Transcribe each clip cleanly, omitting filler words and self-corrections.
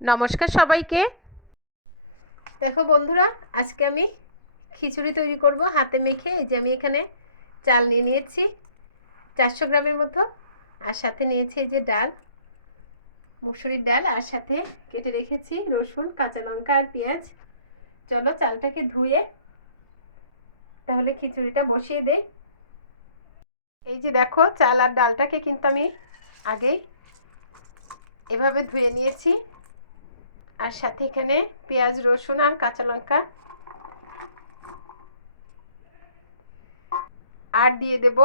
নমস্কার সবাইকে। দেখো বন্ধুরা, আজকে আমি খিচুড়ি তৈরি করব হাতে মেখে। এই যে আমি এখানে চাল নিয়ে নিয়েছি 400 গ্রামের মতো, আর সাথে নিয়েছি এই যে ডাল, মুসুরির ডাল, আর সাথে কেটে রেখেছি রসুন, কাঁচা লঙ্কা আর পেঁয়াজ। চলো চালটাকে ধুয়ে তাহলে খিচুড়িটা বসিয়ে দেই। এই যে দেখো, চাল আর ডালটাকে কিন্তু আমি আগেই এভাবে ধুয়ে নিয়েছি, আর সাথে এখানে পেঁয়াজ, রসুন আর কাঁচা লঙ্কা, আর দিয়ে দেব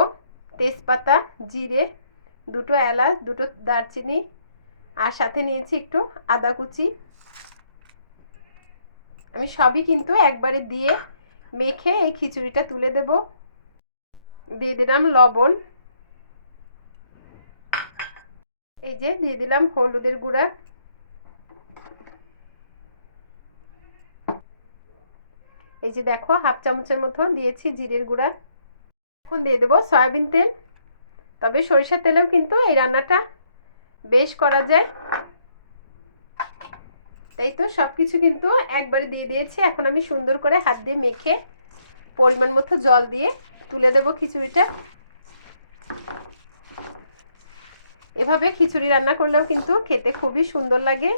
তেজপাতা, জিরে, দুটো এলাচ, দুটো দারচিনি, আর সাথে নিয়েছি একটু আদা কুচি। আমি সবই কিন্তু একবারে দিয়ে মেখে এই খিচুড়িটা তুলে দেব। দিয়ে দিলাম লবণ, এই যে দিয়ে দিলাম হলুদের গুঁড়া, এই যে দেখো হাফ চামচের মতো দিয়েছি জিরের গুঁড়া। এখন দিয়ে দেবো সয়াবিন তেল, তবে সরিষার তেলেও কিন্তু এই রান্নাটা বেশ করা যায়। তাই তো সবকিছু কিন্তু একবারে দিয়ে দিয়েছি। এখন আমি সুন্দর করে হাত দিয়ে মেখে পরিমাণ মতো জল দিয়ে তুলে দেব খিচুড়িটা। এভাবে খিচুড়ি রান্না করলেও কিন্তু খেতে খুবই সুন্দর লাগে।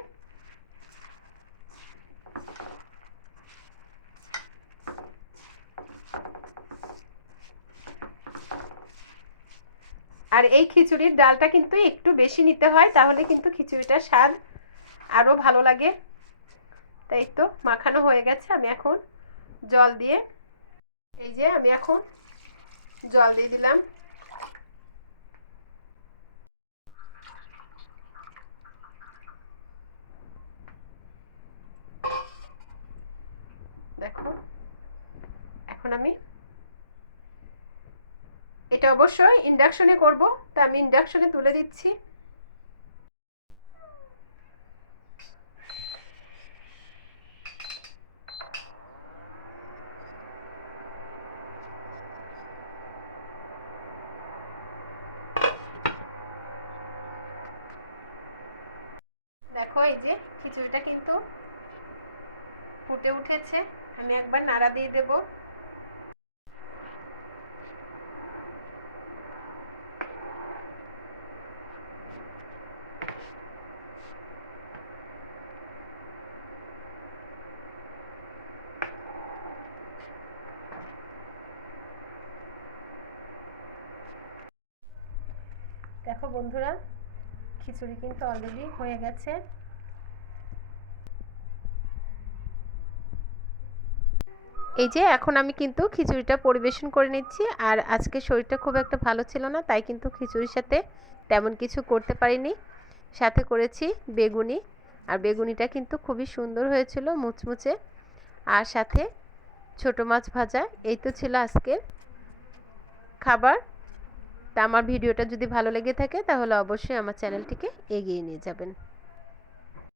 আর এই খিচুড়ির ডালটা কিন্তু একটু বেশি নিতে হয়, তাহলে কিন্তু খিচুড়িটার স্বাদ আরো ভালো লাগে। তাই তো মাখানো হয়ে গেছে। আমি এখন জল দিয়ে, এই যে আমি এখন জল দিয়ে দিলাম। দেখো এখন আমি এটা অবশ্যই ইন্ডাকশনে করব, তা আমি ইন্ডাকশনে তুলে দিচ্ছি। দেখো এই যে খিচুড়িটা কিন্তু ফুটে উঠেছে। আমি একবার নাড়া দিয়ে দেব। দেখো বন্ধুরা, খিচুড়ি কিন্তু অলরেডি হয়ে গেছে। এই যে এখন আমি কিন্তু খিচুড়িটা পরিবেশন করে নিচ্ছি। আর আজকে শরীরটা খুব একটা ভালো ছিল না, তাই কিন্তু খিচুড়ির সাথে তেমন কিছু করতে পারিনি। সাথে করেছি বেগুনি, আর বেগুনিটা কিন্তু খুবই সুন্দর হয়েছিল, মুচমুচে। আর সাথে ছোট মাছ ভাজা। এই তো ছিল আজকের খাবার। তা আমার ভিডিওটা যদি ভালো লেগে থাকে তাহলে অবশ্যই আমার চ্যানেলটিকে এগিয়ে নিয়ে যাবেন।